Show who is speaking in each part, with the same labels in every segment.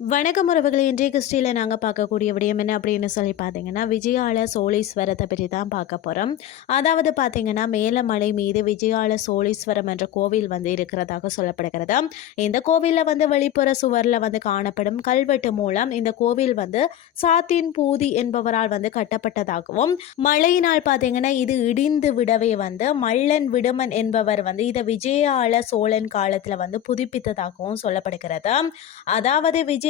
Speaker 1: வணக்கம் உறவுகளை இன்றைய கிறிஸ்டியில் நாங்கள் பார்க்கக்கூடிய விடயம் என்ன அப்படின்னு சொல்லி பார்த்தீங்கன்னா விஜயால சோழீஸ்வரத்தை பற்றி தான் பார்க்க போகிறோம் அதாவது பார்த்தீங்கன்னா மேலமலை மீது விஜயால சோழீஸ்வரம் என்ற கோவில் வந்து இருக்கிறதாக சொல்லப்படுகிறது. இந்த கோவிலில் வந்து வெளிப்புற சுவரில் வந்து காணப்படும் கல்வெட்டு மூலம் இந்த கோவில் வந்து சாத்தின் பூதி என்பவரால் வந்து கட்டப்பட்டதாகவும் மழையினால் பார்த்தீங்கன்னா இது இடிந்து விடவே வந்து மல்லன் விடுமன் என்பவர் வந்து இதை விஜயால சோழன் காலத்தில் வந்து புதுப்பித்ததாகவும் சொல்லப்படுகிறது. அதாவது விஜய்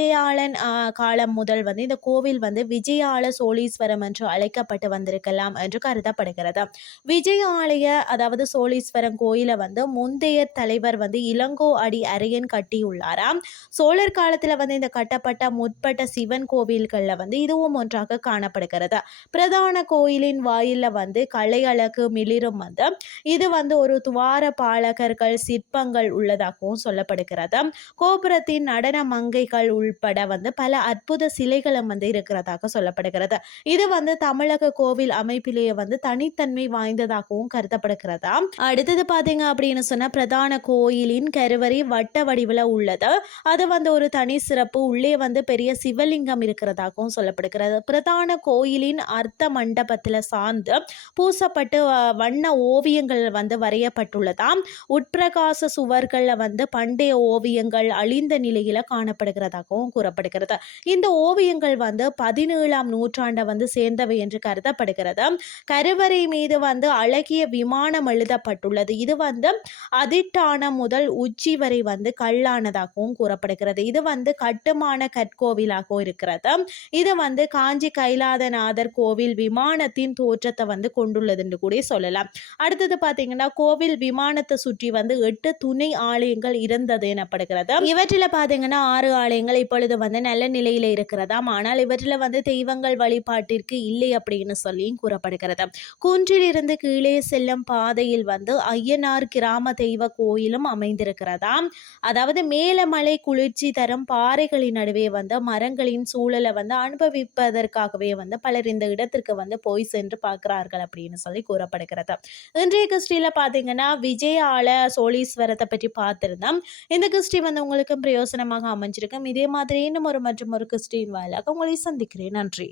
Speaker 1: ஆ, காலம் முதல் வந்து இந்த கோவில் வந்து விஜயால சோழீஸ்வரம் என்று அழைக்கப்பட்டு வந்திருக்கலாம் என்று கருதப்படுகிறது. விஜயாலய அதாவது சோழீஸ்வரம் கோயிலை வந்து முந்தைய தலைவர் வந்து இளங்கோ அடி அரையன் கட்டியுள்ளாராம். சோழர் காலத்தில் வந்து இந்த கட்டப்பட்ட முற்பட்ட சிவன் கோவில்களில் வந்து இதுவும் ஒன்றாக காணப்படுகிறது. பிரதான கோயிலின் வாயிலில் வந்து கலை அழகு மிளிரும் வந்து இது வந்து ஒரு துவார பாலகர்கள் சிற்பங்கள் உள்ளதாகவும் சொல்லப்படுகிறது. கோபுரத்தின் நடன மங்கைகள் உள்ள உள்பட வந்து பல அற்புத சிலைகளும் வந்து இருக்கிறதாக சொல்லப்படுகிறது. இது வந்து தமிழக கோவில் அமைப்பிலேயே வந்து தனித்தன்மை வாய்ந்ததாகவும் கருதப்படுகிறதா. அடுத்தது பாத்தீங்க அப்படின்னு சொன்னா பிரதான கோயிலின் கருவறை வட்ட வடிவில் உள்ளது. அது வந்து ஒரு தனி சிறப்பு. உள்ளே வந்து பெரிய சிவலிங்கம் இருக்கிறதாகவும் சொல்லப்படுகிறது. பிரதான கோயிலின் அர்த்த மண்டபத்தில் சார்ந்து பூசப்பட்டு வண்ண ஓவியங்கள் வந்து வரையப்பட்டுள்ளதாம் உட்பிரகாச சுவர்களில் வந்து பண்டைய ஓவியங்கள் அழிந்த நிலையில் காணப்படுகிறதாகவும் கூறப்படுகிறது. இந்த ஓவியங்கள் வந்து பதினேழாம் நூற்றாண்டை வந்து சேர்ந்தவை என்று கருதப்படுகிறது. கருவறை மீது வந்து அழகிய விமானம் எழுதப்பட்டுள்ளது. இது வந்து அதிட்டான முதல் உச்சி வரை வந்து கல்லானதாகவும் கூறப்படுகிறது. இது வந்து கட்டுமான கற்கோவிலாகவும் இருக்கிறது. இது வந்து காஞ்சி கைலாதநாதர் கோவில் விமானத்தின் தோற்றத்தை வந்து கொண்டுள்ளது என்று கூட சொல்லலாம். அடுத்தது பார்த்தீங்கன்னா கோவில் விமானத்தை சுற்றி வந்து எட்டு துணை ஆலயங்கள் இருந்தது எனப்படுகிறது. இவற்றில் பார்த்தீங்கன்னா ஆறு ஆலயங்கள் இப்பொழுது வந்து நல்ல நிலையில் இருக்கிறதாம். ஆனால் இவற்றில் வந்து தெய்வங்கள் வழிபாட்டிற்கு இல்லை அப்படின்னு சொல்லியும் கூறப்படுகிறது. குன்றிலிருந்து கீழே செல்லும் பாதையில் வந்து ஐயனார் கிராம தெய்வ கோயிலும் அமைந்திருக்கிறதாம். அதாவது மேலமலை குளிர்ச்சி தரும் பாறைகளின் நடுவே வந்து மரங்களின் சூழலை வந்து அனுபவிப்பதற்காகவே வந்து பலர் இந்த இடத்திற்கு வந்து போய் சென்று பார்க்கிறார்கள் அப்படின்னு சொல்லி கூறப்படுகிறது. இன்றைய கிறிஸ்டியில் பார்த்தீங்கன்னா விஜயால சோழீஸ்வரத்தை பற்றி பார்த்திருந்தோம். இந்த கிறிஸ்டி வந்து உங்களுக்கும் பிரயோசனமாக அமைஞ்சிருக்கும். இதே மாதிரி இன்னும் ஒரு மற்றும் ஒரு கிறிஸ்டின் வாயிலாக உங்களை சந்திக்கிறேன். நன்றி.